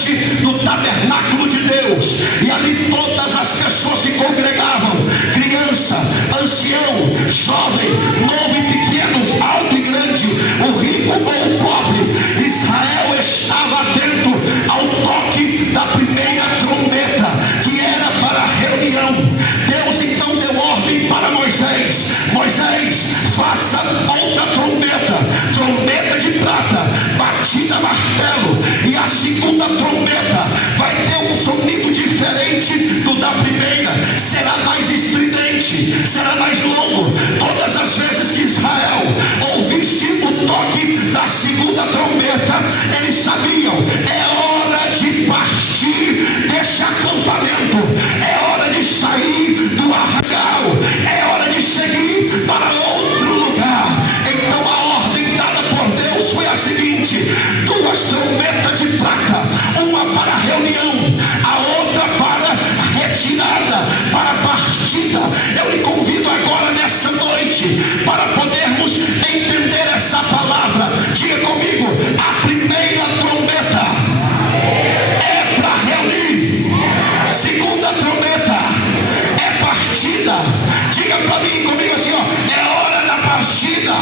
diante do tabernáculo de Deus, e ali todas as pessoas se congregavam, criança, ancião, jovem, novo e pequeno, alto e grande, o rico ou o pobre. Israel estava atento ao toque da primeira trombeta, que era para a reunião. Deus então deu ordem para Moisés: Moisés, faça outra trombeta, trombeta de prata, batida a martelo, e a segunda trombeta vai ter um sonido diferente do da primeira, será mais estridente, será mais longo. Todas as vezes que Israel ouvisse o toque da segunda trombeta, eles sabiam: é hora de partir desse acampamento, é hora de sair do arraial, é hora de seguir para outro lugar. Então a ordem dada por Deus foi a seguinte: duas trombetas de prata, uma para a reunião, a outra para a retirada, para a partida. Eu lhe convido agora nessa noite para podermos entender essa palavra. Diga comigo: a primeira trombeta é para reunir, segunda trombeta é partida. Diga para mim comigo assim, ó: é hora da partida.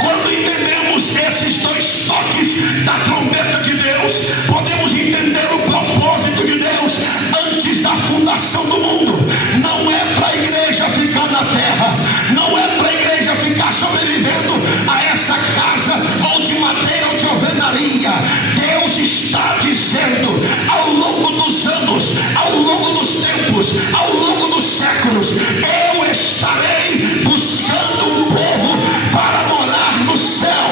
Quando entendemos esses dois toques da trombeta de Deus, podemos entender o propósito de Deus antes da fundação do mundo. Não é para a igreja ficar na terra, não é para a igreja ficar sobrevivendo a essa casa ou de madeira ou de alvenaria. Deus está dizendo: ao longo dos anos, ao longo dos tempos, ao longo dos séculos, eu estarei buscando um povo para morar no céu,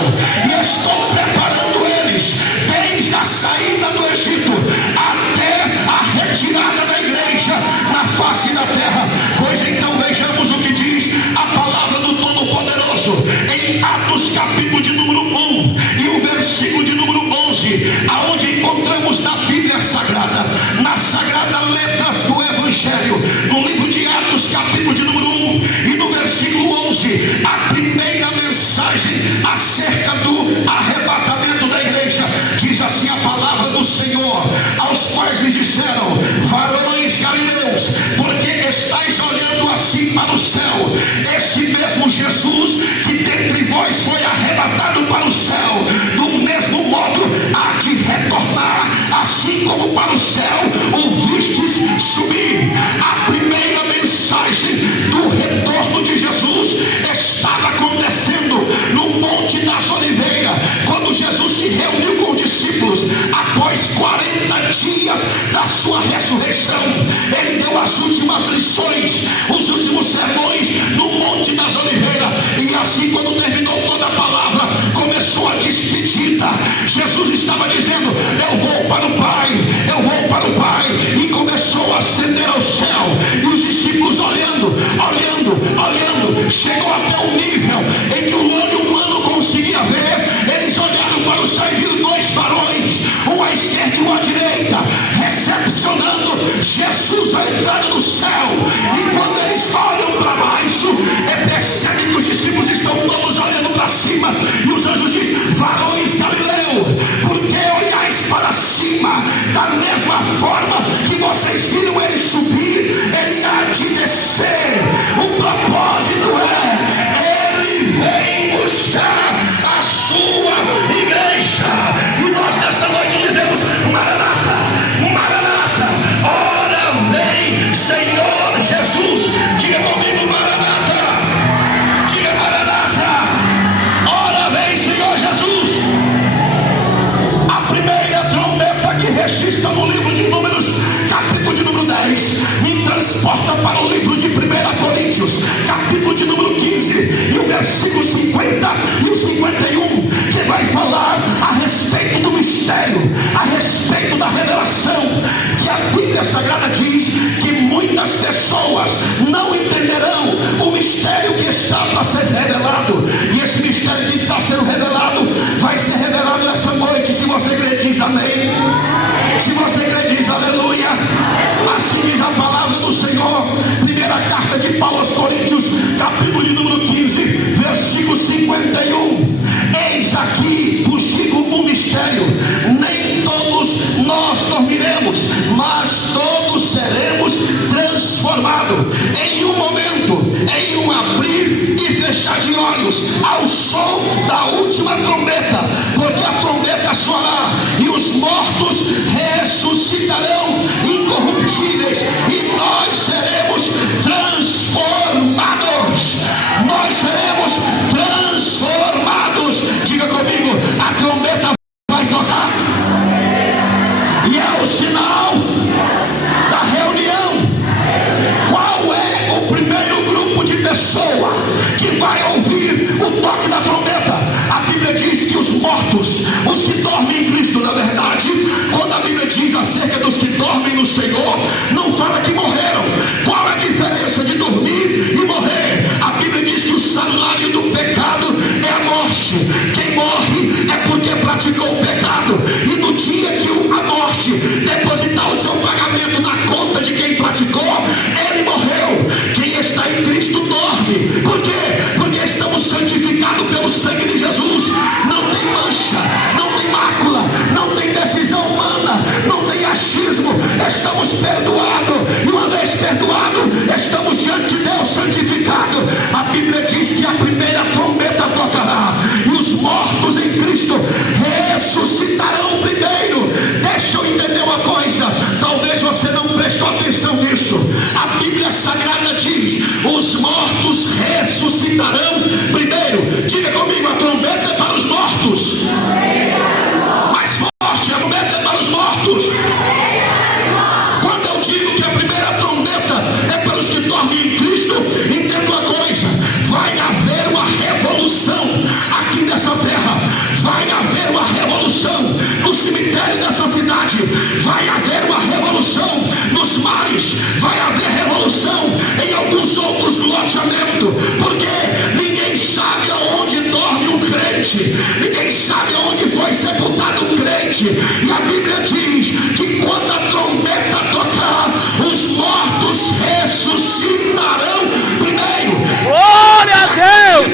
e estou preparando eles desde a saída do Egito até a retirada da igreja na face da terra. Pois então vejamos o que diz a palavra do Todo-Poderoso em Atos capítulo de número 1 e o versículo de número 11, aonde encontramos na Bíblia Sagrada, nas sagradas letras do Evangelho, no livro de Atos capítulo de número 1 e no versículo 11, a primeira mensagem acerca do arrebatamento da igreja. Diz assim a palavra do Senhor: aos quais lhes disseram: varões galileus, porque estáis olhando assim para o céu? Esse mesmo Jesus que dentre vós foi arrebatado para o céu, do mesmo modo há de retornar, assim como para o céu o vistes subir. A primeira mensagem do retorno de Jesus estava acontecendo no Monte das Oliveiras, quando Jesus se reuniu com os discípulos após 40 dias da sua ressurreição. Ele deu as últimas lições, os últimos sermões no Monte das Oliveiras, e assim, quando terminou toda a palavra, começou a despedida. Jesus estava dizendo: eu vou para o Pai, eu vou para o Pai, e começou a ascender ao céu. E os discípulos olhando, chegou até um nível em que o olho humano conseguia ver. Eles olharam para o céu e viram dois varões, um à esquerda e um à direita, recepcionando Jesus à entrada do céu. E quando eles olham para baixo, percebem que os discípulos estão todos olhando para cima, e os anjos dizem: varões galileus, por que olhais para cima? Da mesma forma que vocês viram ele subir, ele há de descer. O propósito ele vem buscar a sua igreja. E nós nessa noite dizemos: Maranata, Maranata, ora vem Senhor Jesus. Diga comigo: Maranata, diga Maranata, ora vem Senhor Jesus. A primeira trombeta que registra no livro de Números, capítulo de número 10, me transporta para o livro de 1 Coríntios, capítulo de número 15 e o versículo 50 e o 51, que vai falar a respeito do mistério, a respeito da revelação, que a Bíblia Sagrada diz que muitas pessoas não entenderão o mistério que está para ser revelado. E esse mistério que está sendo revelado vai ser revelado essa noite. Se você crê, diz amém. Se você crê, diz aleluia. Assim diz a palavra do Senhor. Primeira carta de Paulo aos Coríntios, capítulo de número 15, versículo 51. Eis aqui vos digo um mistério: nem todos dormiremos, mas todos seremos transformados em um momento, em um abrir e fechar de olhos, ao som da última trombeta, porque a trombeta soará e os mortos ressuscitarão incorruptíveis e nós seremos transformados. Nós seremos transformados. Diga comigo, a trombeta vai tocar e é o sinal da reunião. Qual é o primeiro grupo de pessoa que vai ouvir o toque da trombeta? A Bíblia diz que os mortos, os que dormem em Cristo, na verdade, quando a Bíblia diz acerca dos que dormem no Senhor, não fala que morreram. Qual é a diferença de dormir e morrer? A Bíblia diz que o salário do pecado é a morte. Quem morre é porque praticou o pecado, e no dia que a morte depositar o seu pagamento na conta de quem praticou, ele morreu. Quem está em Cristo dorme. Por quê? Porque estamos santificados pelo sangue de Jesus. Não tem mancha, não tem mácula, não tem decisão humana, não tem achismo. Estamos perdoados, e uma vez perdoados, estamos diante de Deus santificado. A Bíblia diz que a primeira trombeta tocará e os mortos em Cristo ressuscitarão primeiro. Deixa eu entender uma coisa, talvez você não prestou atenção nisso. A Bíblia Sagrada diz: os mortos ressuscitarão primeiro. Diga comigo, a trombeta é para os mortos. Mais forte, a trombeta é para os mortos. Quando eu digo que a primeira trombeta é para os que dormem em Cristo, entenda uma coisa: vai haver uma revolução aqui nessa terra. Vai haver uma revolução no cemitério dessa cidade. Vai haver uma revolução nos mares. Vai haver revolução em alguns outros loteamentos. Porque ninguém sabe aonde dorme um crente. Ninguém sabe aonde foi sepultado um crente. E a Bíblia diz que quando a trombeta tocar, os mortos ressuscitarão primeiro. Glória a Deus!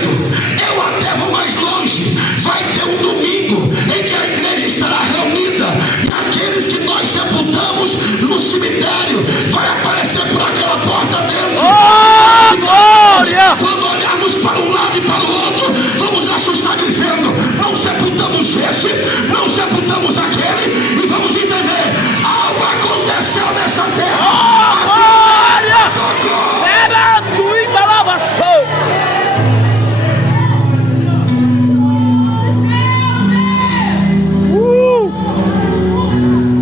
Eu até vou mais longe. Vai ter um domingo em que a igreja estará reunida, e aqueles que nós sepultamos no cemitério vai aparecer por aquela porta dentro. Oh, glória! Quando olharmos para um lado e para o outro, vamos assustar dizendo: não sepultamos esse, não sepultamos aquele, e vamos entender: algo aconteceu nessa terra. Oh, glória! Era tu e balavação.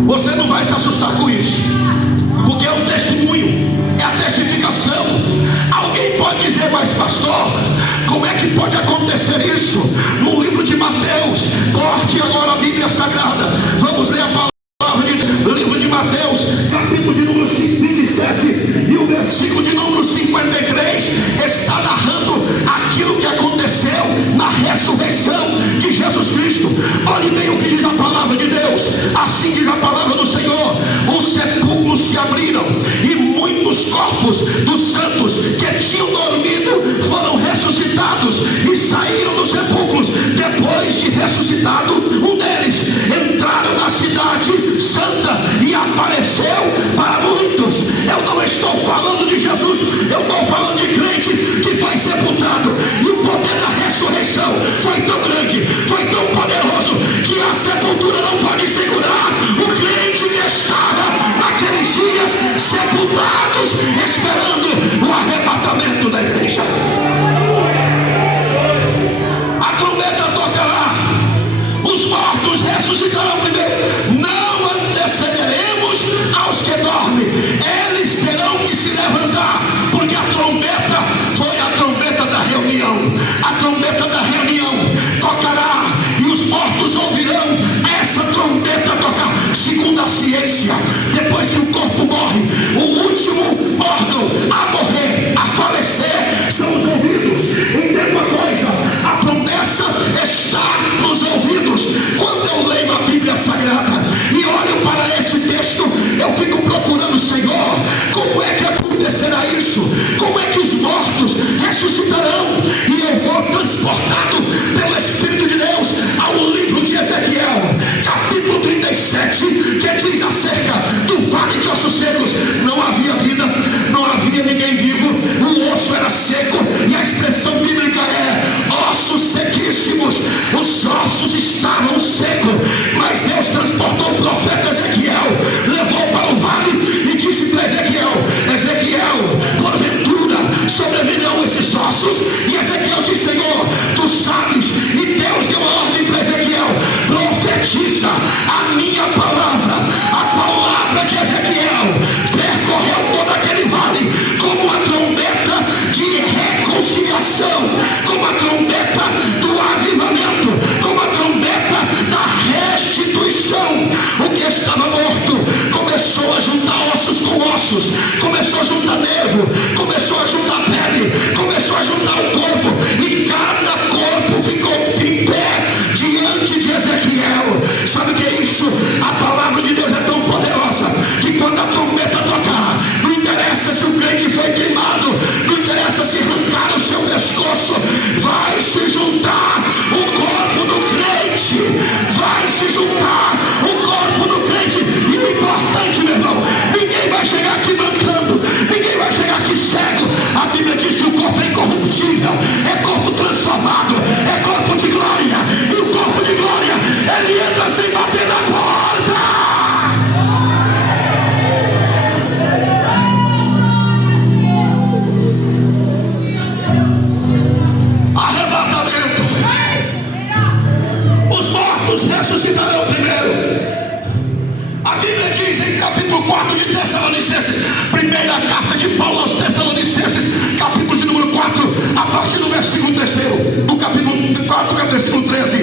Você não vai se assustar com isso, porque é um testemunho, é a testificação. Alguém pode dizer: mas pastor, como é que pode acontecer isso? No livro de Mateus, corte agora a Bíblia Sagrada, vamos ler a palavra de Deus. No livro de Mateus, capítulo de número 27 e o versículo de número 53 está narrando aquilo que aconteceu na ressurreição de Jesus Cristo. Olhe bem o que diz a palavra de Deus. Assim diz a palavra do Senhor: os sepulcros se abriram e muitos corpos dos santos que tinham dormido foram ressuscitados e saíram dos sepulcros. Depois de ressuscitado, um deles entraram na cidade santa e apareceu para muitos. Eu não estou falando de Jesus, eu estou falando de crente que foi sepultado, e o poder da ressurreição foi tão grande, foi tão poderoso, que a sepultura não pode segurar o crente que estava naqueles dias sepultados, esperando o arrebatamento da igreja. A trombeta tocará, justiça. A minha palavra, a palavra de Ezequiel, percorreu todo aquele vale como a trombeta de reconciliação, como a trombeta do avivamento, como a trombeta da restituição. O que estava morto começou a juntar ossos com ossos, começou a juntar nervo, começou a juntar pele, começou a juntar o corpo, e cada corpo ficou em pé diante de Ezequiel. Sabe o que é isso? A palavra de Deus é tão poderosa que quando a trombeta tocar, não interessa se o crente foi queimado, não interessa se arrancaram o seu pescoço, vai se juntar o corpo do crente, vai se juntar o corpo do crente. E o importante, meu irmão, ninguém vai chegar aqui mancando, ninguém vai chegar aqui cego. A Bíblia diz que o corpo é incorruptível, é corpo transformado, é corpo de glória, e o corpo de glória, ele entra sem bater na porta. Arrebatamento. Os mortos ressuscitarão primeiro. A Bíblia diz em capítulo 4 de Tessalonicenses, primeira carta de Paulo aos Tessalonicenses, capítulo de número 4, a partir do versículo 3, do capítulo 4, versículo 13,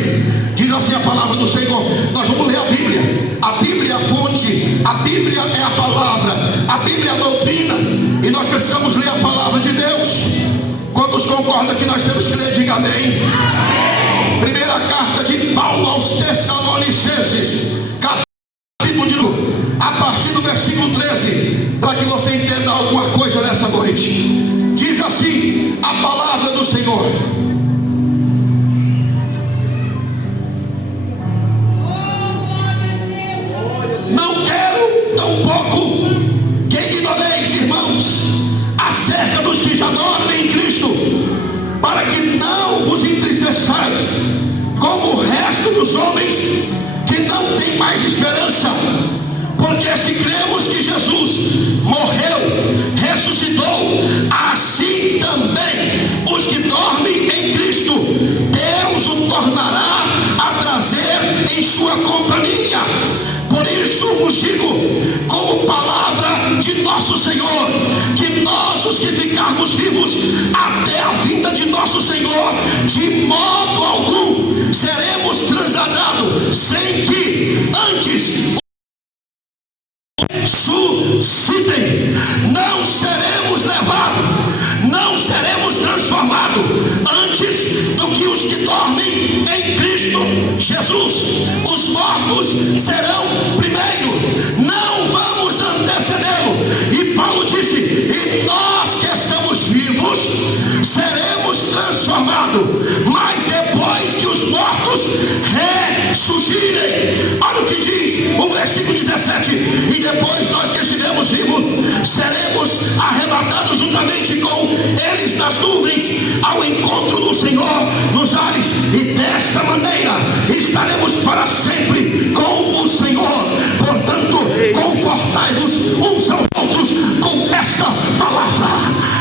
diz assim a palavra do Senhor. Nós vamos ler a Bíblia. A Bíblia é a fonte, a Bíblia é a palavra, a Bíblia é a doutrina, e nós precisamos ler a palavra de Deus. Quantos concordam que nós temos que ler? Diga amém. Primeira carta de Paulo aos Tessalonicenses, a partir do versículo 13, para que você entenda alguma coisa nessa noite. Diz assim a palavra do Senhor: não quero tampouco que ignoreis, irmãos, acerca dos que já dormem em Cristo, para que não vos entristeçais como o resto dos homens que não tem mais esperança. Porque se cremos que Jesus morreu, ressuscitou, assim também os que dormem em Cristo, Deus o tornará a trazer em sua companhia. Por isso vos digo, como palavra de nosso Senhor, que nós, os que ficarmos vivos até a vinda de nosso Senhor, de modo algum seremos transladados, sem que antes suscitem. Não seremos levados, não seremos transformados antes do que os que dormem em Cristo Jesus. Os mortos serão primeiro, não vamos antecedê-lo. E Paulo disse: e nós que estamos vivos seremos transformados, mas depois que os mortos ressurgirem. Olha o que diz o versículo 17: e depois nós que estivermos vivos seremos arrebatados juntamente com eles nas nuvens ao encontro do Senhor nos ares, e desta maneira estaremos para sempre com o Senhor. Portanto, confortai-vos uns aos outros com esta palavra.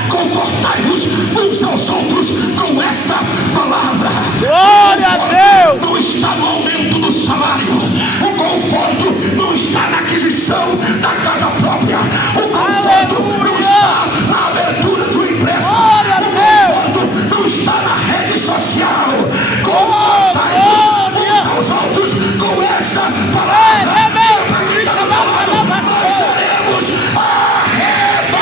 Confortai-vos uns aos outros com esta palavra. Glória a Deus. Não está no aumento do salário, o conforto não está na aquisição da casa própria, o conforto não está na abertura de um empréstimo, o conforto não está na rede social. Confortai-vos uns aos outros com esta palavra. Nós seremos arrebatados.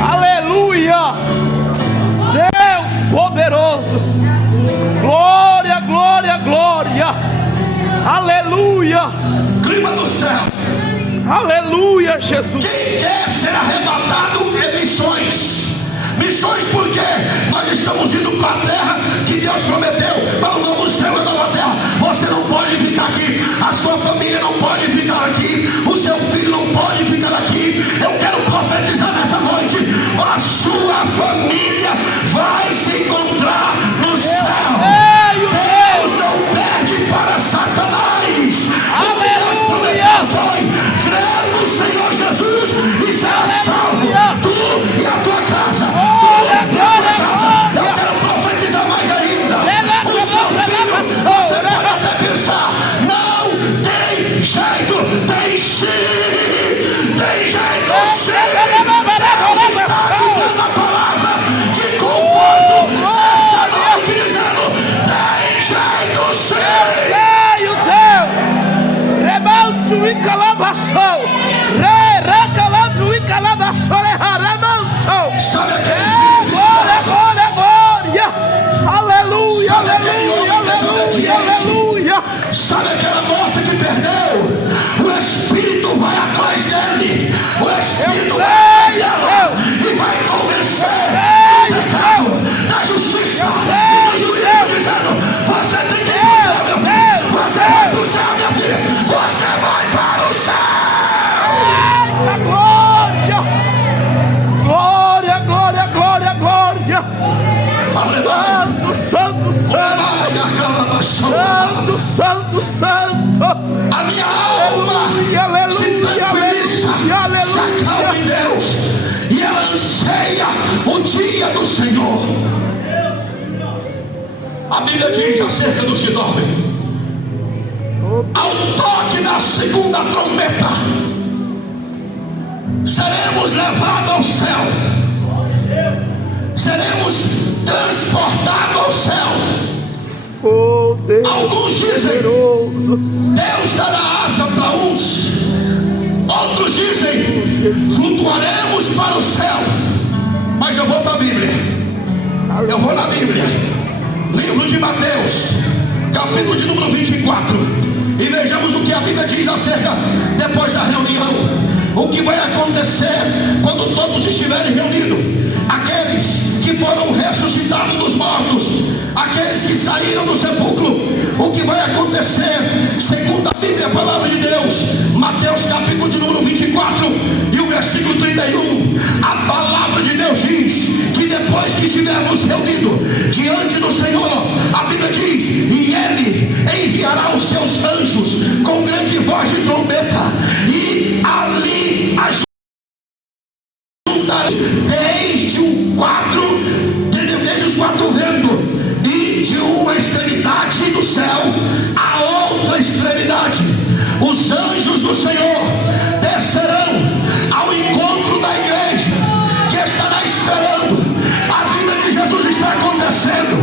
Aleluia! Deus poderoso! Glória, glória, glória! Aleluia! Clima do céu. Aleluia, Jesus! Quem quer ser arrebatado é missões. Missões porque nós estamos indo para a terra que Deus prometeu, para o novo céu e a nova terra. Você não pode ficar aqui, a sua família não pode ficar aqui, o seu filho não pode ficar aqui. Eu quero profetizar nessa noite: a sua família vai se encontrar no céu. Deus não perde para Satanás. O que Deus Tem sim, tem jeito sim. Deus está te dando a palavra de conforto essa noite, dizendo: tem jeito sim. Veio Deus, remanso e calabação, recalando e calabação, remanso. Sabe aquele filho de glória, glória, glória, aleluia, aleluia, aleluia. Sabe aquela moça que perdeu? O Espírito vai atrás dele. O Espírito vai atrás dela e vai convencer do pecado, da justiça e do juízo, dizendo: você tem que ir para o céu, meu filho. Você vai para o céu, minha filha. Você vai para o céu. Eita, glória, glória, glória, glória, glória. Santo, santo, santo, santo, santo, santo. A minha alma se tranquiliza, se acalma em Deus, e ela anseia o dia do Senhor. A Bíblia diz acerca dos que dormem: ao toque da segunda trombeta, seremos levados ao céu, seremos transportados ao céu. Oh, Deus, alguns dizem: Deus dará asa para uns. Outros dizem: flutuaremos para o céu. Mas eu vou para a Bíblia. Eu vou na Bíblia, livro de Mateus, capítulo de número 24, e vejamos o que a Bíblia diz acerca depois da reunião. O que vai acontecer quando todos estiverem reunidos? Aqueles que foram ressuscitados dos mortos, aqueles que saíram do sepulcro. O que vai acontecer segundo a Bíblia, a palavra de Deus, Mateus capítulo de número 24 e o versículo 31. A palavra de Deus diz que depois que estivermos reunidos diante do Senhor, a Bíblia diz: e Ele enviará os seus anjos com grande voz de trombeta, e ali desde os quatro ventos, e de uma extremidade do céu a outra extremidade, os anjos do Senhor descerão ao encontro da igreja que estará esperando. A vida de Jesus está acontecendo.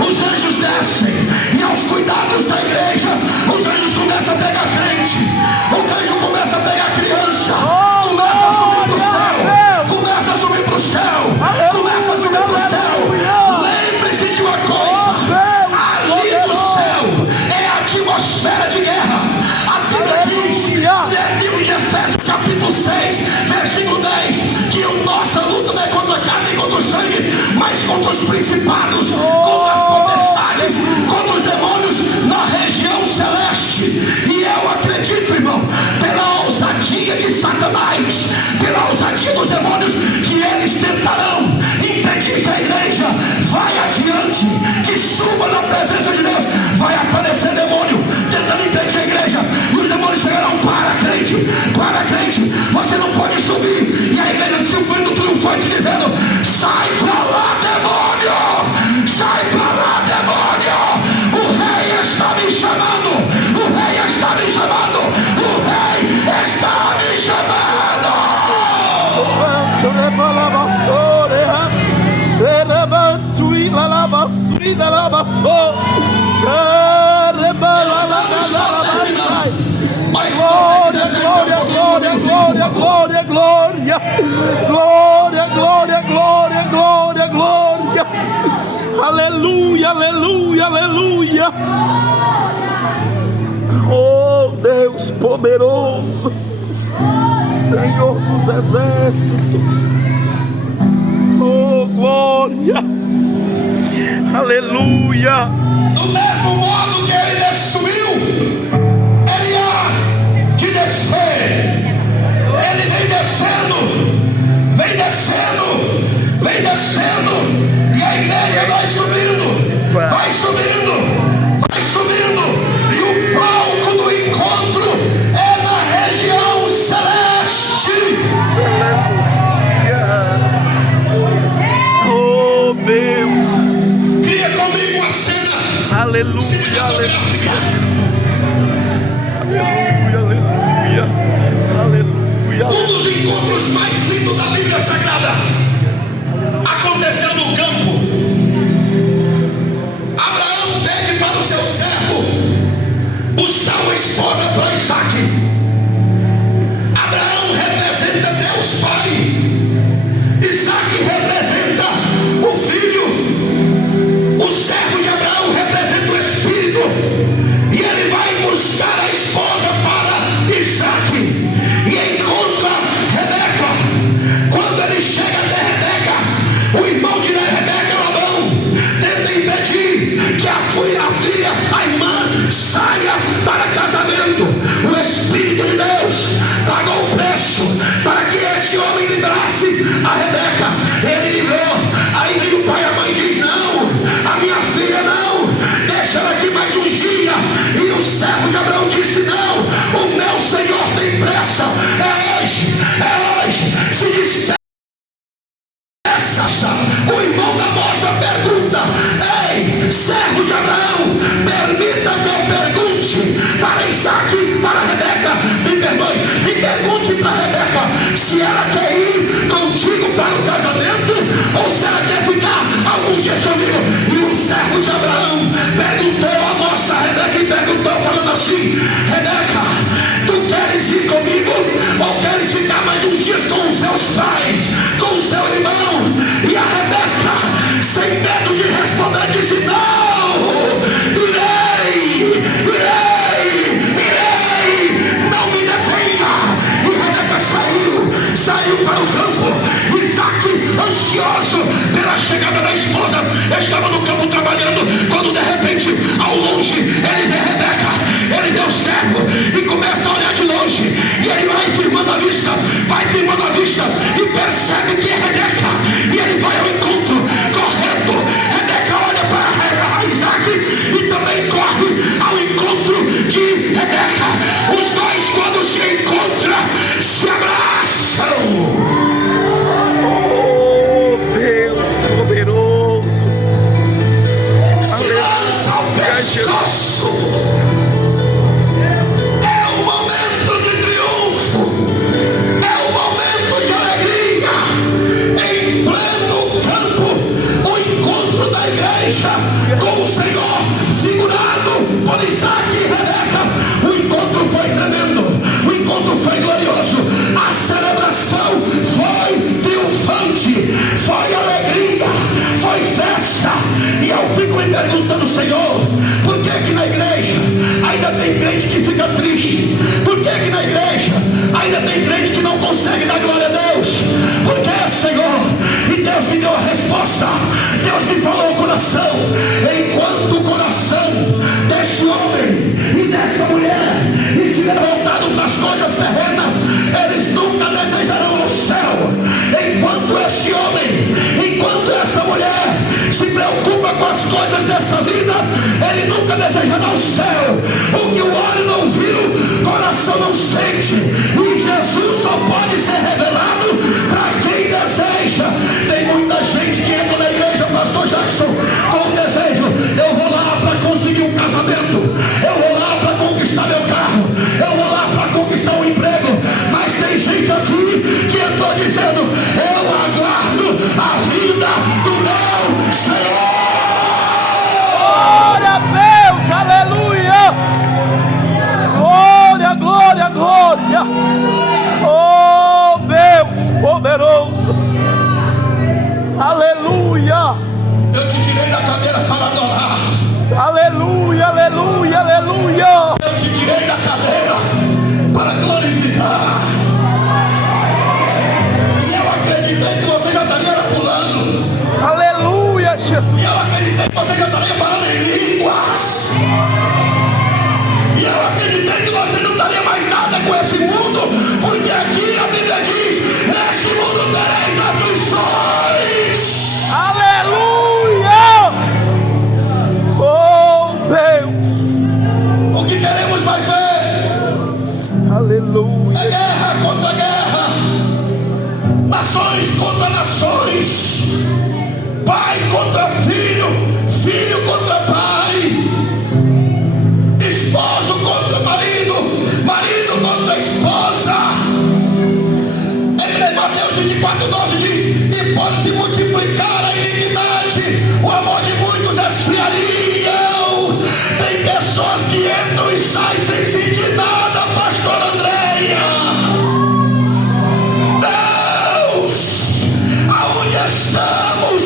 Os anjos descem, e aos cuidados da igreja, os anjos começam a pegar crente, o anjo começa a pegar criança, começa a subir para o céu, começa a subir para o céu, começa a subir para o céu. Lembre-se de uma coisa: ali do céu é a atmosfera de guerra. A Bíblia diz, no livro de Efésios capítulo 6, versículo 10, que a nossa luta não é contra a carne e contra o sangue, mas contra os principados, contra as potestades, contra os demônios na região celeste. E eu acredito, irmão, pela ousadia de Satanás, pela ousadia dos demônios, que eles tentarão impedir que a igreja vai adiante, que suba na presença de Deus. Vai aparecer demônio tentando impedir a igreja, e os demônios chegarão: para crente, você não pode subir. E a igreja subindo triunfante, dizendo: sai para lá, demônio, sai para lá, demônio. O rei está me chamando, o rei está me chamando, o rei está me chamando. Mas glória, glória, glória, glória, glória, glória, glória, glória, glória, glória, glória, aleluia, aleluia, aleluia. Oh Deus poderoso, Senhor dos exércitos, oh glória, aleluia. Do mesmo modo que ele subiu, ele há de descer. Ele vem descendo, vem descendo, vem descendo, e a igreja vai subindo, vai subindo, vai subindo, e o palco do encontro é na região celeste. Oh Deus, Cria comigo uma cena aleluia, cinematográfica. se ela quer ir contigo para o casamento ou se ela quer ficar alguns dias comigo. E o servo de Abraão perguntou a moça Rebeca e perguntou falando assim: Rebeca, tu queres ir comigo ou queres ficar mais uns dias com os seus pais, com o seu irmão? E a Rebeca, sem medo de responder, disse: não, irei, não me detenha. E Rebeca saiu para o campo. Isaac, ansioso pela chegada da esposa, estava no campo trabalhando, quando de repente, ao longe, ele vê Rebeca, ele vê o servo e começa a olhar de longe, e ele vai firmando a vista e percebe que é Rebeca, e ele vai ao encontro correndo. Rebeca olha para Isaac e também corre ao encontro de Rebeca. Os dois, quando se encontram, se abraçam. Oh, Deus poderoso. Se lança ao pescoço. É o momento de triunfo, é o momento de alegria. Em pleno campo, o encontro da igreja com o Senhor, segurado por Isaac e Rebeca. O encontro foi tremendo, o encontro foi glorioso, a celebração foi triunfante, foi alegria, foi festa. E eu fico me perguntando: Senhor, por que na igreja ainda tem crente que fica triste? Por que na igreja ainda tem crente que não consegue dar glória a Deus? Por que, Senhor? E Deus me deu a resposta. Deus me falou o coração: enquanto o coração desse homem e dessa mulher estiver voltado para as coisas terrenas, eles nunca desejarão o céu. Enquanto este homem, enquanto esta mulher se preocupa com as coisas dessa vida, ele nunca desejará o céu. O que o olho não viu, coração não sente, e Jesus só pode ser revelado para quem deseja. Tem muita gente que entra na igreja, pastor Jackson, com o desejo: eu vou lá para conseguir um casamento, eu vou lá para conquistar meu carro, eu vou lá para conquistar um emprego. Mas tem gente aqui que entrou dizendo: eu aguardo a vinda do meu Senhor. Glória a Deus, aleluia. Glória, glória, glória. Oh, Deus poderoso. Aleluia. Eu te tirei da cadeira para adorar. Aleluia, aleluia, aleluia. Eu te tirei da cadeira para glorificar. E eu acreditei que você já estaria pulando. Aleluia, Jesus. E eu acreditei que você já estaria falando em línguas. E eu acreditei que você não estaria mais nada com esse mundo, porque aqui a Bíblia diz: nesse mundo tereis aflições. Aleluia. Oh, Deus. O que queremos mais ver Aleluia. é guerra contra guerra, nações contra nações, pai contra filho, filho contra pai, esposo contra marido, marido contra esposa. Em Mateus 24:12 diz: e pode se multiplicar a iniquidade, o amor de muitos esfriariam. Tem pessoas que entram e saem sem sentir nada, pastor Andréia. Deus, aonde estamos?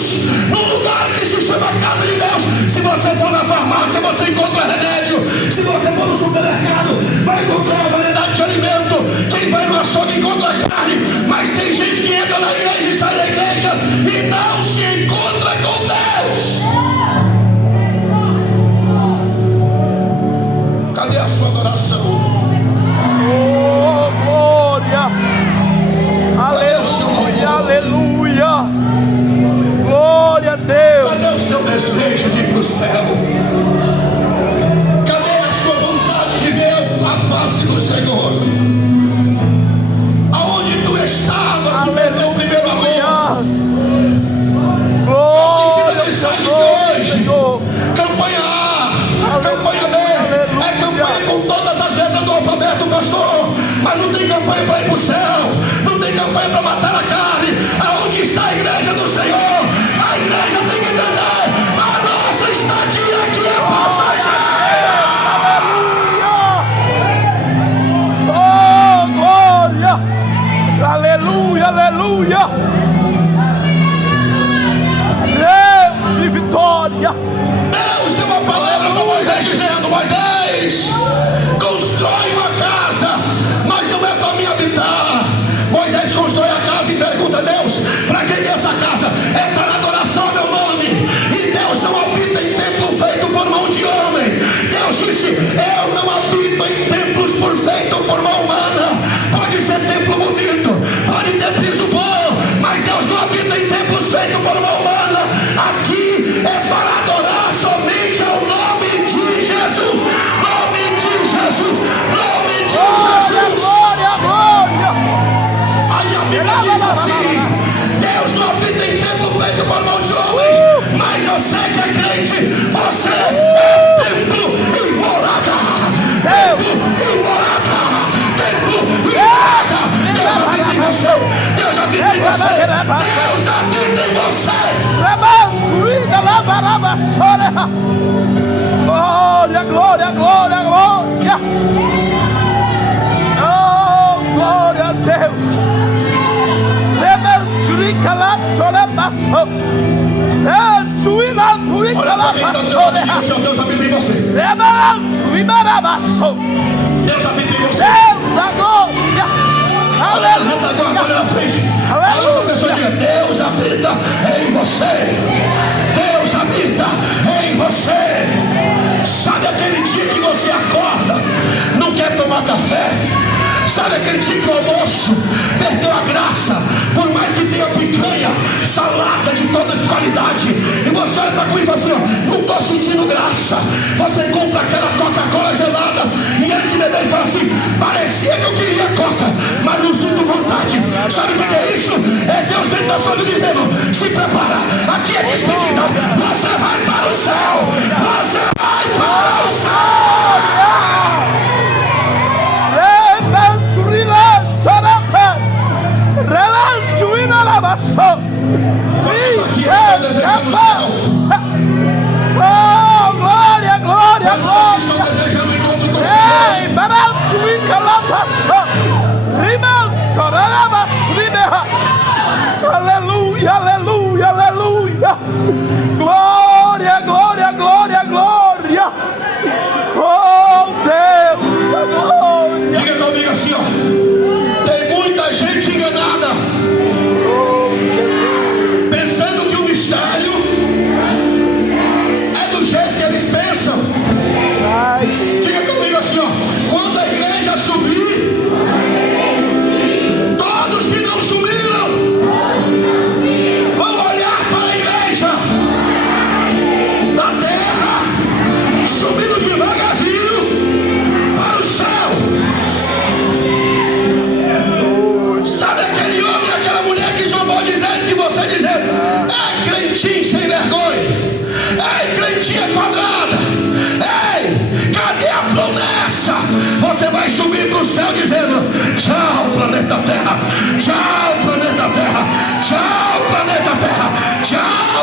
Num lugar que se chama casa de Deus. Se você for na farmácia, você encontra remédio. Se você for no supermercado, vai encontrar uma variedade de alimento. Quem vai no açougue encontra carne. Mas tem gente que entra na igreja e sai da igreja e não se encontra com Deus. Cadê a sua adoração? Oh, glória. Aleluia, aleluia. Glória a Deus. Cadê o seu desejo de ir para o céu? Cadê a sua vontade de ver a face do Senhor? Aonde tu estavas, tu perdeu o primeiro amor. Glória A mensagem de ao hoje: Senhor. campanha A, campanha B, é campanha com todas as letras do alfabeto, pastor. Mas não tem campanha para ir para o céu, não tem campanha Glória, glória, glória, glória. Oh, glória a Deus. Olha para quem está teu lado e diga assim: Deus habita em você. Deus habita em você. Deus da glória. Aleluia. Olha na frente. Olha essa pessoa e diga: Deus habita em você. Deus habita em você. Sabe aquele dia que você acorda, não quer tomar café? Sabe aquele dia que o almoço perdeu a graça? Por mais que tenha picanha, salada de toda qualidade, e você olha para comigo e fala assim: ó, não estou sentindo graça. Você compra aquela Coca-Cola gelada e antes de beber fala assim: parecia que eu queria Coca, mas não sinto vontade. Sabe o que é isso? É Deus dentro da sua vida dizendo: se prepara, aqui é despedida. Você vai para o céu. Você vai para o céu. Oh, glória, glória, glória. Ei, aleluia, aleluia, aleluia. Glória, glória, glória, glória. Oh, Deus, glória. Diga comigo assim, ó: tem muita gente enganada, pensando que o mistério é do jeito que eles pensam. Diga comigo assim, ó: quando a igreja subir, todos que não subiram vão olhar para a igreja da terra, subindo devagarzinho para o céu. Sabe aquele homem, aquela mulher que zombou dizendo que você dizendo: é crentinho sem vergonha, ei, crentinha quadrada, ei, cadê a promessa? Você vai subir para o céu dizendo: tchau, planeta Terra, tchau, planeta Terra, tchau, planeta Terra, tchau.